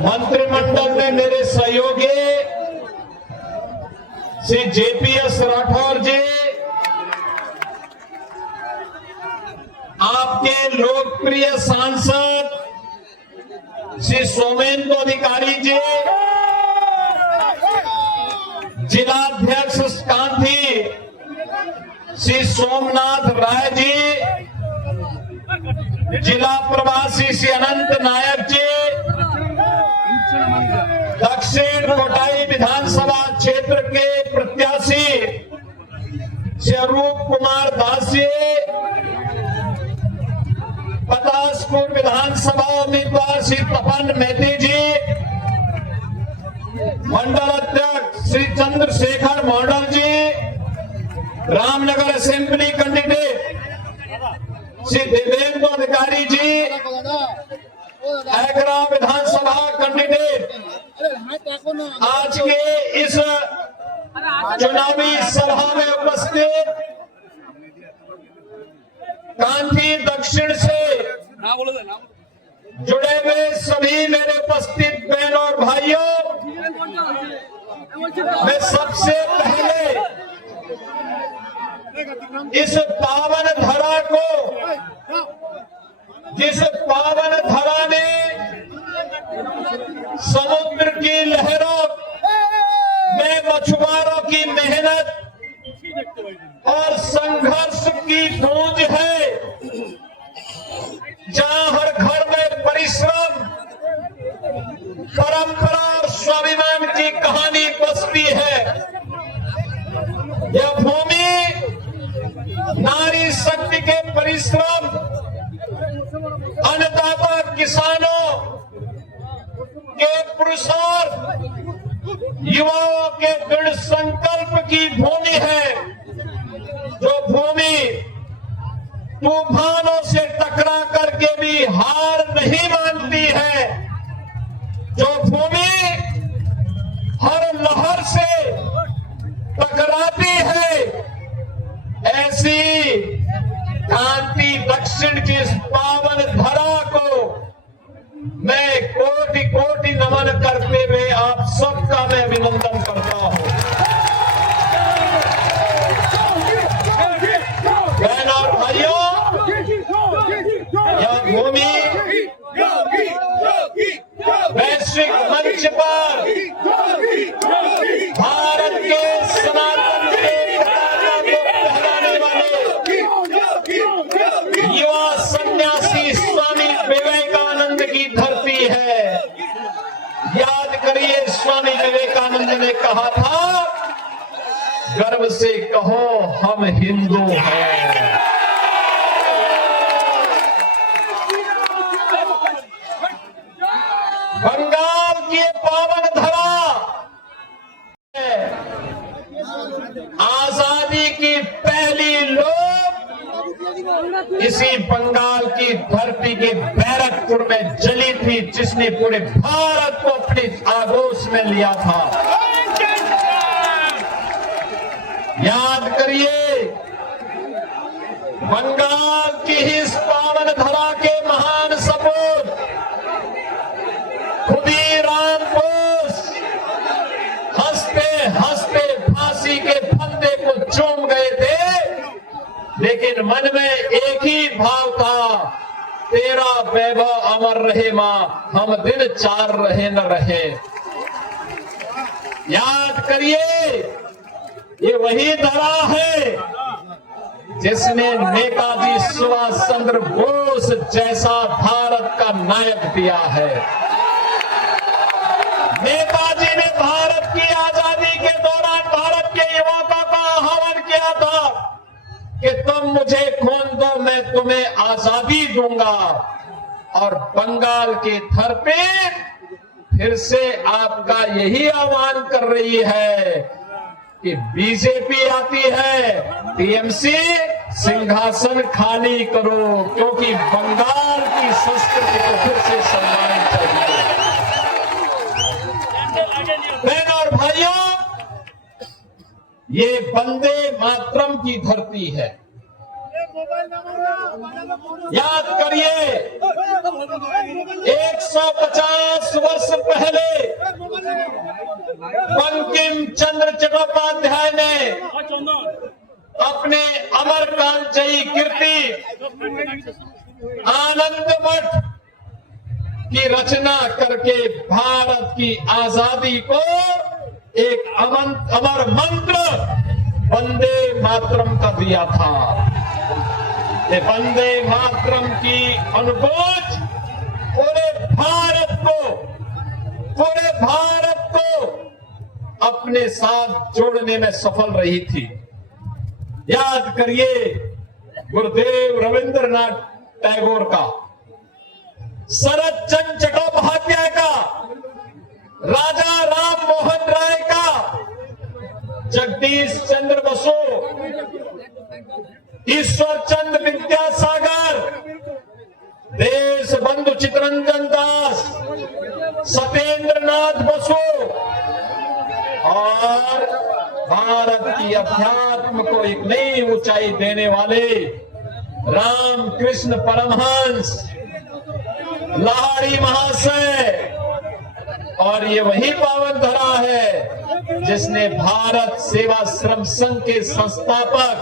मंत्रिमंडल में मेरे सहयोगी श्री जेपीएस राठौर जी, आपके लोकप्रिय सांसद श्री सोमेंद्र अधिकारी जी, जिलाध्यक्ष कांठी श्री सोमनाथ राय जी, जिला प्रवासी श्री अनंत नायक जी, दक्षिण कोटाई विधानसभा क्षेत्र के प्रत्याशी श्री अरूप कुमार दास जी, पतासपुर विधानसभा उम्मीदवार श्री तपन मेहती जी, मंडल अध्यक्ष श्री चंद्रशेखर मॉडल जी, रामनगर असेंबली कैंडिडेट श्री देवेंद्र अधिकारी जी, आगरा विधानसभा कैंडिडेट आज के इस चुनावी सभा में उपस्थित कांठी दक्षिण से जुड़े हुए सभी मेरे उपस्थित बहन और भाइयों, मैं सबसे पहले इस पावन धरा को, जिस पावन धरा ने समुद्र की लहरों में मछुआरों की मेहनत और संघर्ष की गूंज है, जहां हर घर में परिश्रम, परंपरा और स्वाभिमान की कहानी बसती है। यह भूमि नारी शक्ति के परिश्रम, अन्नदाता किसानों के पुरुषार्थ, युवाओं के दृढ़ संकल्प की भूमि है। जो भूमि तूफानों से टकरा करके भी हार नहीं मानती है, जो भूमि हर लहर से टकराती है, ऐसी कांठी दक्षिण की इस पावन धरा को मैं कोटि कोटि नमन करते हुए आप सबका मैं अभिनंदन करता हूं। बहन और भाइयों, यह भूमि वैश्विक मंच पर भारत के सनातन के पताका को फहराने वाले युवा सन्यासी स्वामी विवेकानंद की धरती है। याद करिए, स्वामी विवेकानंद ने कहा था, गर्व से कहो हम हिंदू हैं। बंगाल की पावन धरा आजादी की पहली लोग इसी बंगाल की धरती के बैरकपुर में जली थी, जिसने पूरे भारत को अपनी आगोश में लिया था। याद करिए, बंगाल की इस पावन धरा के महान सपूत खुदीराम बोस हंसते हंसते फांसी के फंदे को चूम गए थे, लेकिन मन में एक ही भाव था, तेरा वैभव अमर रहे मां, हम दिन चार रहे न रहे। याद करिए, ये वही धरा है जिसने नेताजी सुभाष चंद्र बोस जैसा भारत का नायक दिया है। नेताजी ने भारत की आजादी के दौरान भारत के युवाओं का आह्वान किया था कि तुम मुझे खून दो, मैं तुम्हें आजादी दूंगा। और बंगाल के धर पे फिर से आपका यही आह्वान कर रही है कि बीजेपी आती है, टीएमसी सिंहासन खाली करो, क्योंकि बंगाल की संस्कृति को फिर से सम्मान चाहिए। बहन और भाइयों, ये वंदे मातरम की धरती है। याद करिए, 150 वर्ष पहले बंकिम चंद्र चट्टोपाध्याय ने अपने अमर कालजयी कीर्ति आनंद मठ की रचना करके भारत की आजादी को एक अमर मंत्र वंदे मातरम का दिया था। ये वंदे मातरम की अनुभूति पूरे भारत को अपने साथ जोड़ने में सफल रही थी। याद करिए गुरुदेव रविंद्रनाथ टैगोर का, शरद चंद्र चट्टोपाध्याय का, राजा राम मोहन राय का, जगदीश चंद्र बसु, ईश्वर चंद्र विद्यासागर, देश बंधु चित्तरंजन दास, सत्येंद्र नाथ बसु और भारत की अध्यात्म को एक नई ऊंचाई देने वाले रामकृष्ण परमहंस, लाहिड़ी महाशय। और ये वही पावन धरा है जिसने भारत सेवाश्रम संघ के संस्थापक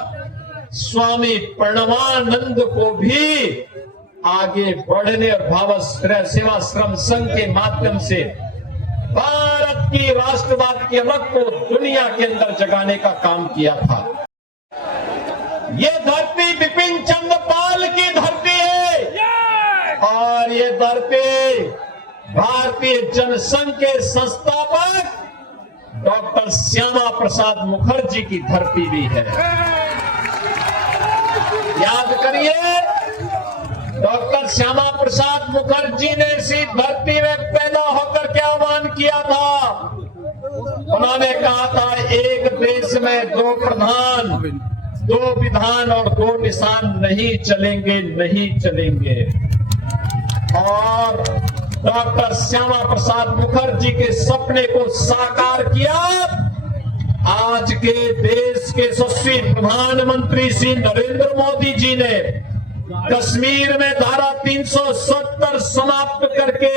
स्वामी प्रणवानंद को भी आगे बढ़ने और भावश्रय सेवाश्रम संघ के माध्यम से भारत की राष्ट्रवाद की अलग को दुनिया के अंदर जगाने का काम किया था। ये धरती बिपिन चंद्र पाल की धरती है और ये धरती भारतीय जनसंघ के संस्थापक डॉक्टर श्यामा प्रसाद मुखर्जी की धरती भी है। याद करिए, डॉक्टर श्यामा प्रसाद मुखर्जी ने इसी धरती में पैदा होकर क्या आह्वान किया था? उन्होंने कहा था, एक देश में दो प्रधान, दो विधान और दो निशान नहीं चलेंगे, नहीं चलेंगे। और डॉक्टर श्यामा प्रसाद मुखर्जी के सपने को साकार किया आज के देश के यशस्वी प्रधानमंत्री श्री नरेंद्र मोदी जी ने। कश्मीर में धारा 370 समाप्त करके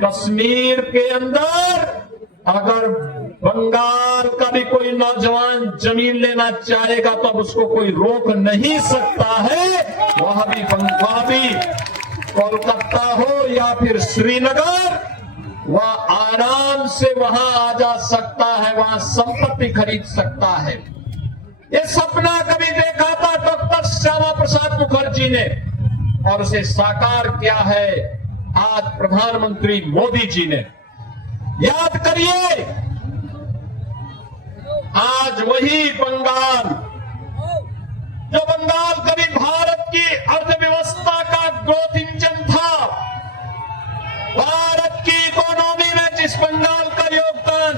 कश्मीर के अंदर अगर बंगाल का भी कोई नौजवान जमीन लेना चाहेगा तो उसको कोई रोक नहीं सकता है। वह भी कोलकाता हो या फिर श्रीनगर, वह आराम से वहां आ जा सकता है, वहां संपत्ति खरीद सकता है। ये सपना कभी देखा था डॉक्टर श्यामा प्रसाद मुखर्जी ने और उसे साकार किया है आज प्रधानमंत्री मोदी जी ने। याद करिए, आज वही बंगाल, जो बंगाल कभी भारत की अर्थव्यवस्था का ग्रोथ इंजन था, भारत की इकोनॉमी में जिस बंगाल का योगदान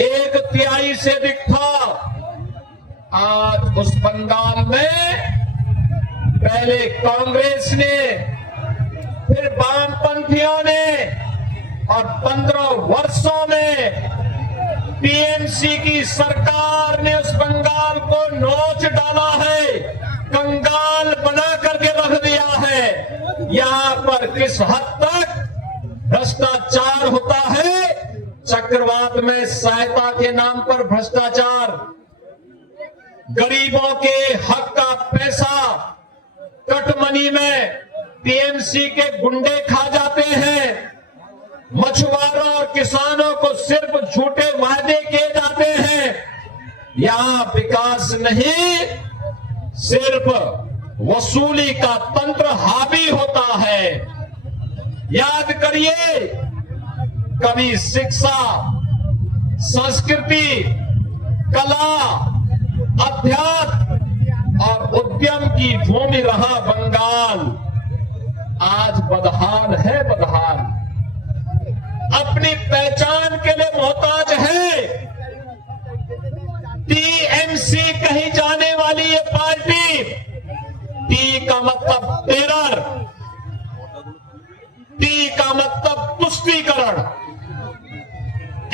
1/3 से अधिक था, आज उस बंगाल में पहले कांग्रेस ने, फिर वामपंथियों ने और 15 वर्षों में टीएमसी की सरकार ने उस बंगाल को नोच डाला है, कंगाल बना करके रख दिया है। यहाँ पर किस हद तक भ्रष्टाचार होता है, चक्रवात में सहायता के नाम पर भ्रष्टाचार, गरीबों के हक का पैसा कटमनी में टीएमसी के गुंडे खा जाते हैं। मछुआरों और किसानों को सिर्फ झूठे वादे किए जाते हैं। यहां विकास नहीं, सिर्फ वसूली का तंत्र हावी होता है। याद करिए, कभी शिक्षा, संस्कृति, कला, अध्यात्म और उद्यम की भूमि रहा बंगाल, आज बदहाल है, बदहाल। अपनी पहचान के लिए मोहताज है। टीएमसी कही जाने वाली ये पार्टी, टी का मतलब टेरर, टी का मतलब तुष्टीकरण,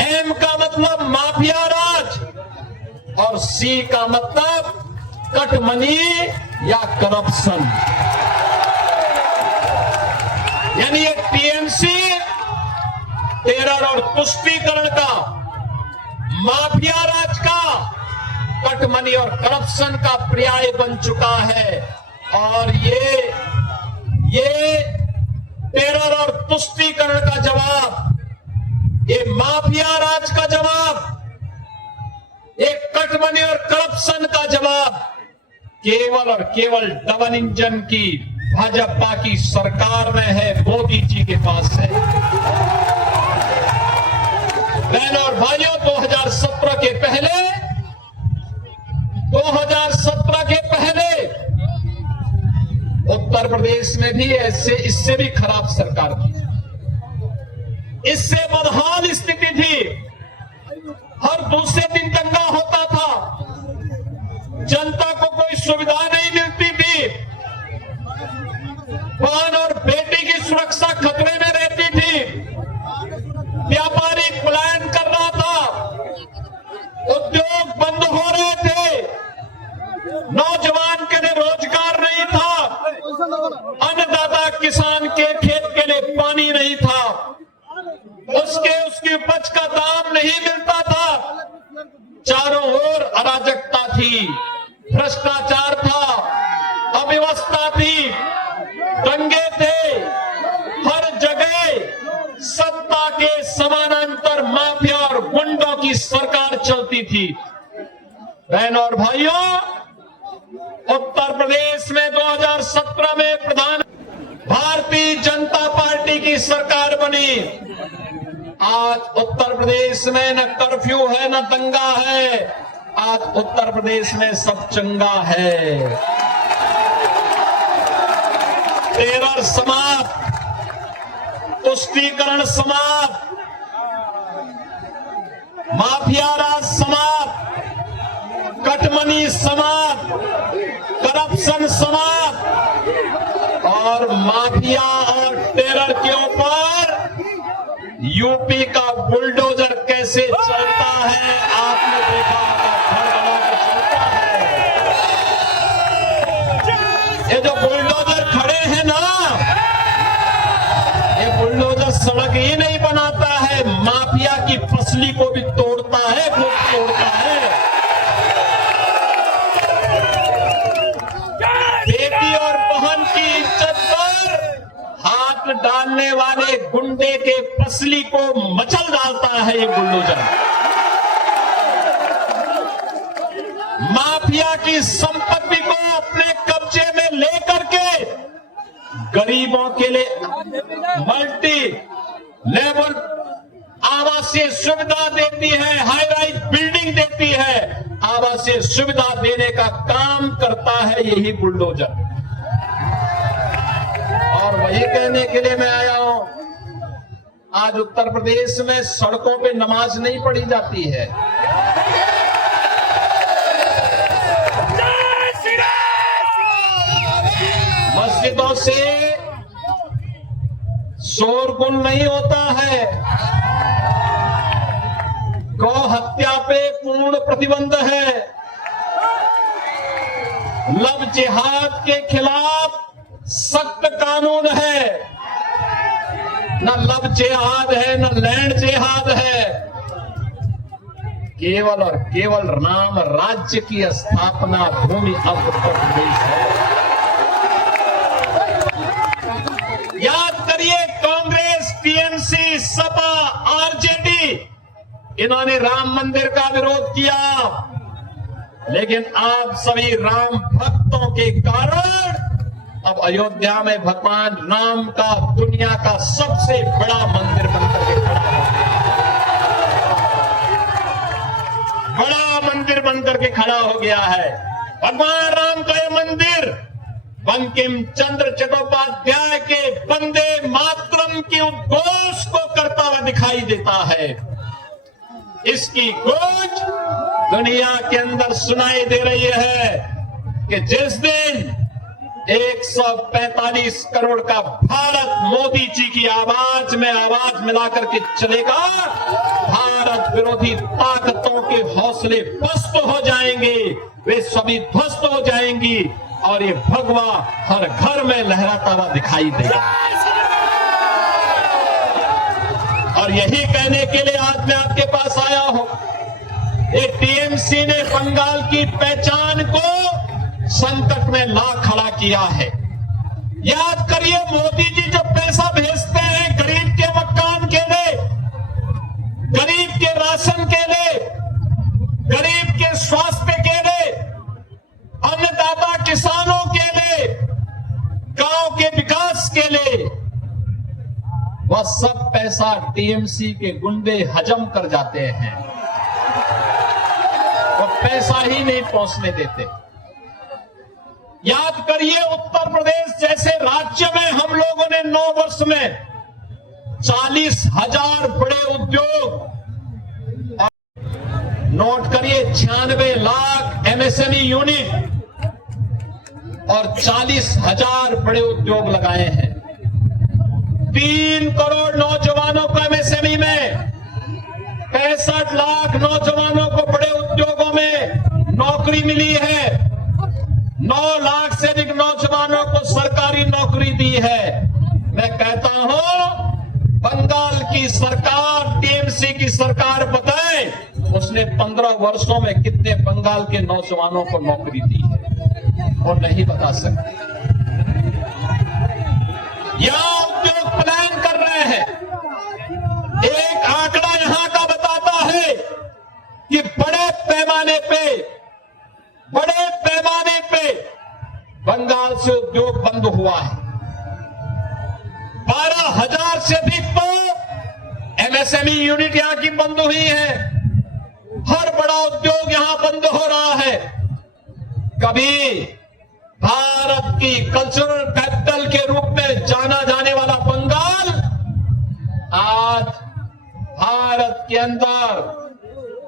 एम का मतलब माफिया राज और सी का मतलब कटमनी या करप्शन। यानी ये टीएमसी टेरर और तुष्टीकरण का, माफिया राज का, कटमनी और करप्शन का पर्याय बन चुका है। और ये टेरर और तुष्टीकरण का जवाब, ये माफिया राज का जवाब, एक कटमनी और करप्शन का जवाब केवल और केवल डबल इंजन की भाजपा की सरकार में है, मोदी जी के पास है। बहनों और भाइयों, 2017 के पहले उत्तर प्रदेश में भी इससे भी खराब सरकार थी, इससे बदहाल स्थिति थी। हर दूसरे दिन दंगा होता था, जनता को कोई सुविधा नहीं मिलती थी, बहन और बेटी की सुरक्षा खतरे में रहती थी, व्यापारी पलायन कर रहा था, उद्योग बंद हो रहे थे, नौजवान के लिए रोजगार नहीं था, अन्नदाता किसान के खेत के लिए पानी नहीं था, उसकी उपज का दाम नहीं मिलता था, चारों ओर अराजकता थी, भ्रष्टाचार था, अव्यवस्था थी, दंगे थे, हर जगह सत्ता के समानांतर माफिया और गुंडों की सरकार चलती थी। बहनों और भाइयों, उत्तर प्रदेश में 2017 में भारतीय जनता पार्टी की सरकार बनी। आज उत्तर प्रदेश में न कर्फ्यू है न दंगा है, आज उत्तर प्रदेश में सब चंगा है। टेरर समाप्त, तुष्टीकरण समाप्त, माफिया राज समाप्त, कटमनी समाप्त, करप्शन समाप्त, और माफिया और टेरर के ऊपर यूपी का बुलडोजर कैसे चलता है आपने देखा होगा, धड़धड़ा के चलता है। ये जो बुलडोजर खड़े हैं ना, ये बुलडोजर सड़क ही नहीं बनाता है, माफिया की पसली को भी तोड़ता है, वो तोड़ता है। बेटी और बहन की इज्जत पर हाथ डालने वाले गुंडे के पसली को मचल डालता है ये बुलडोजर। माफिया की संपत्ति को अपने कब्जे में लेकर के गरीबों के लिए मल्टी लेवल आवासीय सुविधा देती है, हाई राइज बिल्डिंग देती है, आवासीय सुविधा देने का काम करता है यही बुलडोजर। और वही कहने के लिए मैं आया हूं, आज उत्तर प्रदेश में सड़कों पे नमाज नहीं पढ़ी जाती है, मस्जिदों से शोरगुल नहीं होता है, गौ हत्या पे पूर्ण प्रतिबंध है, लव जिहाद के खिलाफ सख्त कानून है, न लव जिहाद है न लैंड जिहाद है, केवल और केवल राम राज्य की स्थापना भूमि अब उत्तर प्रदेश है। याद करिए, कांग्रेस, टीएमसी, सपा, आरजेडी, इन्होंने राम मंदिर का विरोध किया, लेकिन आप सभी राम भक्तों के कारण अब अयोध्या में भगवान राम का दुनिया का सबसे बड़ा मंदिर बनकर के खड़ा हो गया, बड़ा मंदिर बनकर के खड़ा हो गया है। भगवान राम का यह मंदिर बंकिम चंद्र चट्टोपाध्याय के वंदे मातरम के उद्घोष को करता हुआ दिखाई देता है। इसकी गूंज दुनिया के अंदर सुनाई दे रही है कि जिस दिन 145 करोड़ का भारत मोदी जी की आवाज में आवाज मिलाकर के चलेगा, भारत विरोधी ताकतों के हौसले पस्त हो जाएंगे, वे सभी ध्वस्त हो जाएंगी और ये भगवा हर घर में लहराता हुआ दिखाई देगा। और और यही कहने के लिए आज मैं आपके पास आया हूं। ये टीएमसी ने बंगाल की पहचान को संकट में ला खड़ा किया है। याद करिए, मोदी जी जब पैसा भेजते हैं गरीब के मकान के लिए, गरीब के राशन के लिए, गरीब के स्वास्थ्य के लिए, अन्नदाता किसानों के लिए, गांव के विकास के लिए, वह सब पैसा टीएमसी के गुंडे हजम कर जाते हैं। वो पैसा ही नहीं पहुंचने देते। याद करिए, उत्तर प्रदेश जैसे राज्य में हम लोगों ने 9 वर्ष में 40,000 बड़े उद्योग, नोट करिए 96 लाख एमएसएमई यूनिट और 40,000 बड़े उद्योग लगाए हैं। 3 करोड़ नौजवानों को एमएसएमई में, 65 लाख नौजवानों को बड़े उद्योगों में नौकरी मिली है। 9 लाख से अधिक नौजवानों को सरकारी नौकरी दी है। मैं कहता हूं, बंगाल की सरकार, टीएमसी की सरकार बताए उसने 15 वर्षों में कितने बंगाल के नौजवानों को नौकरी दी है, वो नहीं बता सकते। यहां उद्योग प्लान कर रहे हैं। एक आंकड़ा यहां का बताता है कि बड़े पैमाने पे बंगाल से उद्योग बंद हुआ है। 12,000 से अधिक तो एमएसएमई यूनिट यहां की बंद हुई है। हर बड़ा उद्योग यहां बंद हो रहा है। कभी भारत की कल्चरल कैपिटल के रूप में जाना जाने वाला बंगाल आज भारत के अंदर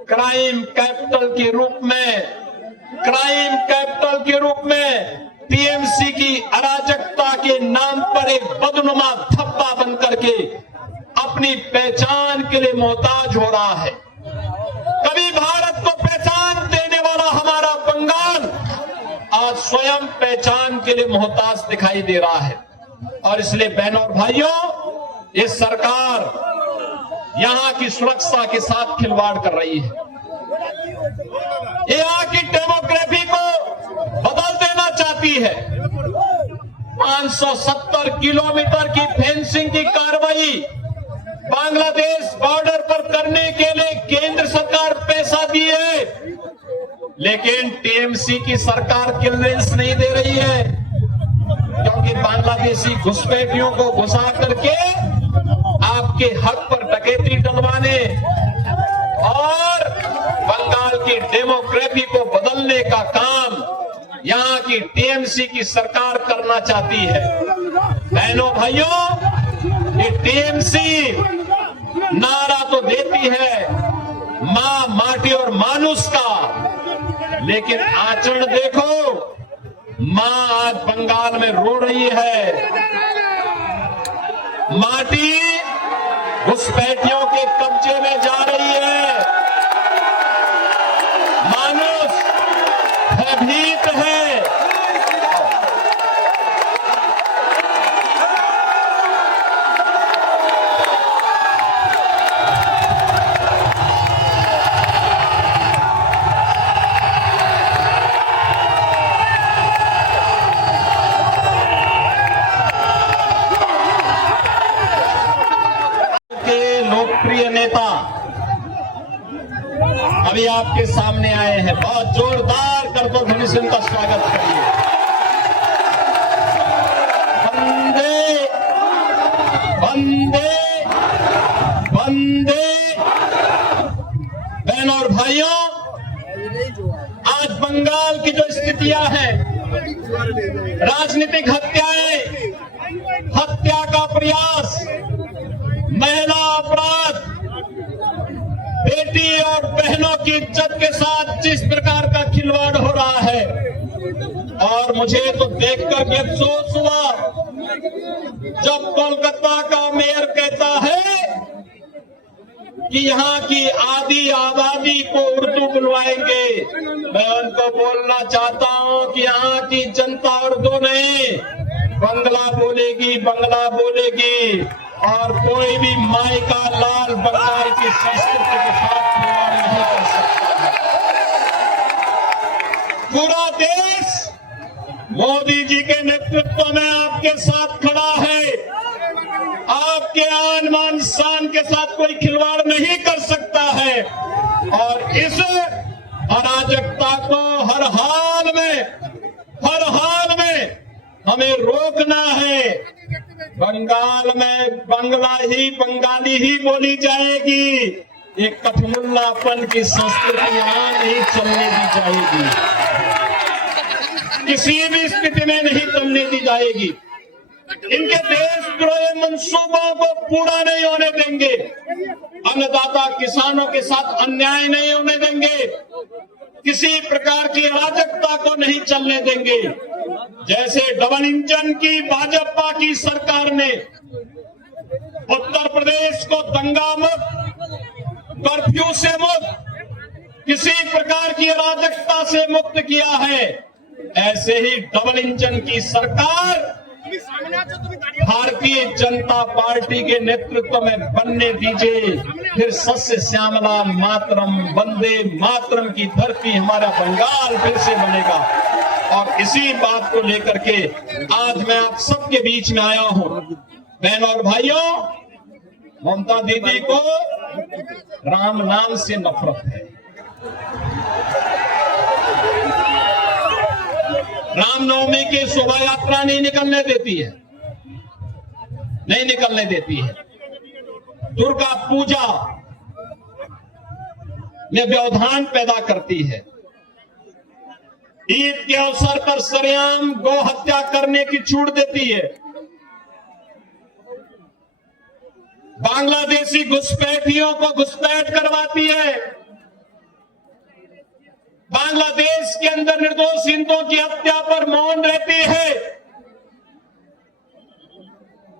क्राइम कैपिटल के रूप में टीएमसी की अराजकता के नाम पर एक बदनुमा धब्बा बन करके अपनी पहचान के लिए मोहताज हो रहा है। कभी भारत को पहचान देने वाला हमारा बंगाल आज स्वयं पहचान के लिए मोहताज दिखाई दे रहा है। और इसलिए बहनों और भाइयों, ये सरकार यहां की सुरक्षा के साथ खिलवाड़ कर रही है। यहां की डेमोग्राफी को बदल देना चाहती है। 570 किलोमीटर की फेंसिंग की कार्रवाई बांग्लादेश बॉर्डर पर करने के लिए केंद्र सरकार पैसा दी है, लेकिन टीएमसी की सरकार क्लियरेंस नहीं दे रही है, क्योंकि बांग्लादेशी घुसपैठियों को घुसा करके आपके हक पर डकैती डलवाने और बंगाल की डेमोग्राफी को बदलने का काम यहां की टीएमसी की सरकार करना चाहती है। बहनों भाइयों, ये टीएमसी नारा तो देती है मां, माटी और मानुष का, लेकिन आचरण देखो, मां आज बंगाल में रो रही है। माटी घुसपैठियों के कब्जे में जा रही है। मानुष भयभीत है। लोकप्रिय नेता अभी आपके सामने आए हैं। बहुत जोरदार करतोध्वनि से उनका स्वागत करिए। वंदे वंदे वंदे। बहनों और भाइयों, आज बंगाल की जो स्थितियां हैं, राजनीतिक हत्याएं, हत्या का प्रयास, महिला अपराध, बेटी और बहनों की इज्जत के साथ जिस प्रकार का खिलवाड़ हो रहा है, और मुझे तो देखकर भी अफसोस हुआ जब कोलकाता का मेयर कहता है कि यहाँ की आधी आबादी को उर्दू बुलवाएंगे। मैं उनको बोलना चाहता हूँ कि यहाँ की जनता उर्दू नहीं, बंगला बोलेगी, और कोई भी माई का लाल मोदी जी के नेतृत्व में आपके साथ खड़ा है। आपके आन मान शान के साथ कोई खिलवाड़ नहीं कर सकता है और इस अराजकता को हर हाल में हमें रोकना है। बंगाल में बंगाली ही बोली जाएगी। एक कठमुल्लापन की संस्कृति यहाँ नहीं चलने दी जाएगी, किसी भी स्थिति में नहीं चलने दी जाएगी। इनके देशद्रोही मंसूबों को पूरा नहीं होने देंगे। अन्नदाता किसानों के साथ अन्याय नहीं होने देंगे। किसी प्रकार की अराजकता को नहीं चलने देंगे। जैसे डबल इंजन की भाजपा की सरकार ने उत्तर प्रदेश को दंगा मुक्त, कर्फ्यू से मुक्त, किसी प्रकार की अराजकता से मुक्त किया है, ऐसे ही डबल इंजन की सरकार भारतीय जनता पार्टी के नेतृत्व में बनने दीजिए। फिर सस्य श्यामला मातरम, वंदे मातरम की धरती हमारा बंगाल फिर से बनेगा। और इसी बात को लेकर के आज मैं आप सबके बीच में आया हूं। बहनों और भाइयों, ममता दीदी को राम नाम से नफरत है। रामनवमी की शोभा यात्रा नहीं निकलने देती है, नहीं निकलने देती है। दुर्गा पूजा में व्यवधान पैदा करती है। ईद के अवसर पर सरेआम गौ हत्या करने की छूट देती है। बांग्लादेशी घुसपैठियों को घुसपैठ करवाती है। बांग्लादेश के अंदर निर्दोष हिंदुओं की हत्या पर मौन रहती है।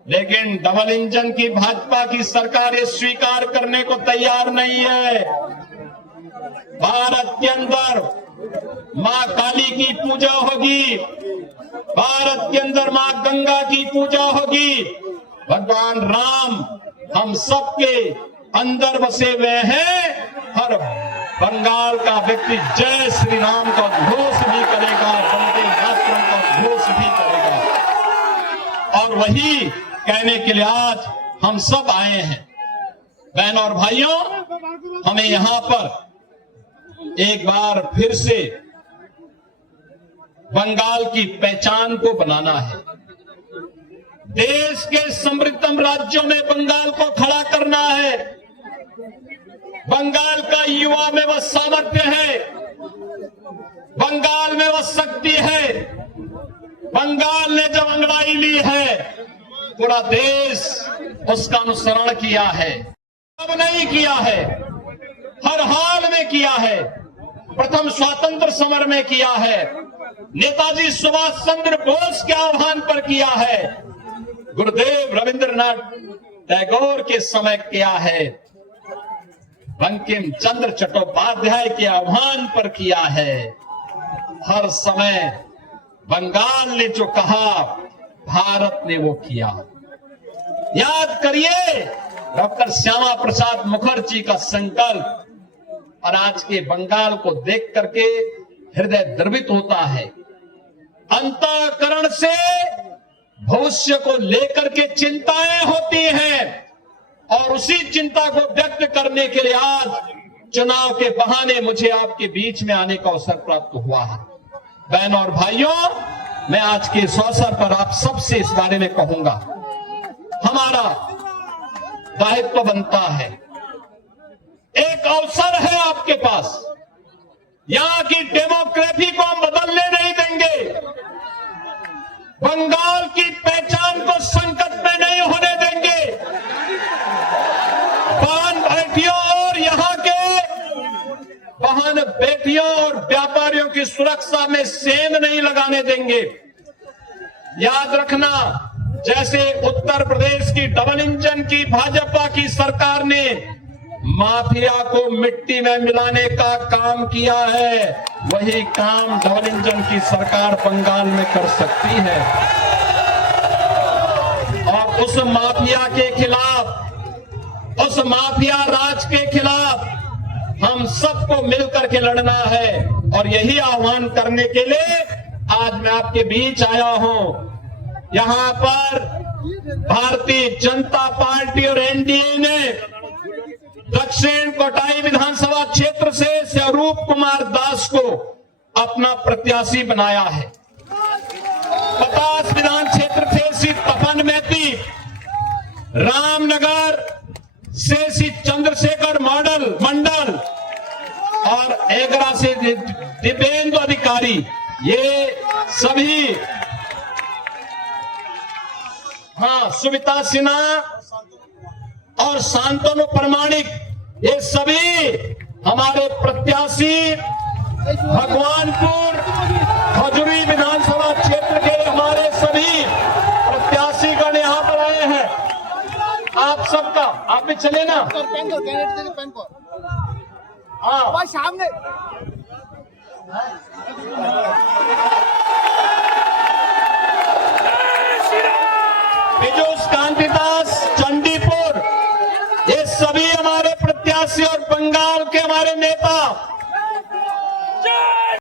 लेकिन डबल इंजन की भाजपा की सरकार ये स्वीकार करने को तैयार नहीं है। भारत के अंदर मां काली की पूजा होगी, भारत के अंदर मां गंगा की पूजा होगी। भगवान राम हम सबके अंदर बसे हुए हैं। हर बंगाल का व्यक्ति जय श्री राम का घोष भी करेगा, वंदे मातरम का घोष भी करेगा। और वही कहने के लिए आज हम सब आए हैं। बहनों और भाइयों, हमें यहां पर एक बार फिर से बंगाल की पहचान को बनाना है। देश के समृद्धतम राज्यों में बंगाल को खड़ा करना है। बंगाल का युवा में वह सामर्थ्य है, बंगाल में वह शक्ति है। बंगाल ने जब अंगड़ाई ली है, पूरा देश उसका अनुसरण किया है। अब नहीं किया है, हर हाल में किया है। प्रथम स्वतंत्र समर में किया है, नेताजी सुभाष चंद्र बोस के आह्वान पर किया है, गुरुदेव रविंद्रनाथ टैगोर के समय किया है, बंकिम चंद्र चट्टोपाध्याय के आह्वान पर किया है। हर समय बंगाल ने जो कहा, भारत ने वो किया। याद करिए डॉक्टर श्यामा प्रसाद मुखर्जी का संकल्प। और आज के बंगाल को देख करके हृदय द्रवित होता है। अंतःकरण से भविष्य को लेकर के चिंताएं होती हैं और उसी चिंता को व्यक्त करने के लिए आज चुनाव के बहाने मुझे आपके बीच में आने का अवसर प्राप्त हुआ है। बहनों और भाइयों, मैं आज के इस अवसर पर आप सबसे इस बारे में कहूंगा, हमारा दायित्व बनता है। एक अवसर है आपके पास, यहां की डेमोक्रेसी को हम बदलने नहीं देंगे। बंगाल की पहचान को संकट में नहीं होने देंगे। बहन बेटियों और यहाँ के बहन बेटियों और व्यापारियों की सुरक्षा में सेंध नहीं लगाने देंगे। याद रखना, जैसे उत्तर प्रदेश की डबल इंजन की भाजपा की सरकार ने माफिया को मिट्टी में मिलाने का काम किया है, वही काम डबल इंजन की सरकार बंगाल में कर सकती है। और उस माफिया के खिलाफ, उस माफिया राज के खिलाफ हम सबको मिलकर के लड़ना है। और यही आह्वान करने के लिए आज मैं आपके बीच आया हूं। यहां पर भारतीय जनता पार्टी और एनडीए ने दक्षिण कोटाई विधानसभा क्षेत्र से स्वरूप कुमार दास को अपना प्रत्याशी बनाया है। 50 विधान क्षेत्र से श्री तपन मैती, रामनगर से श्री चंद्रशेखर मंडल और एगरा से दिव्येंदु अधिकारी, ये सभी, हाँ, सुमिता सिन्हा और शांतनु प्रमाणिक, ये सभी हमारे प्रत्याशी भगवानपुर खजुरी विधानसभा क्षेत्र के हमारे सभी प्रत्याशी गण यहां पर आए हैं। आप सबका, आप भी चले ना, हाँ सामने पीयूष कांतिदास चंडीपुर, ये सभी हमारे प्रत्याशी और बंगाल के हमारे नेता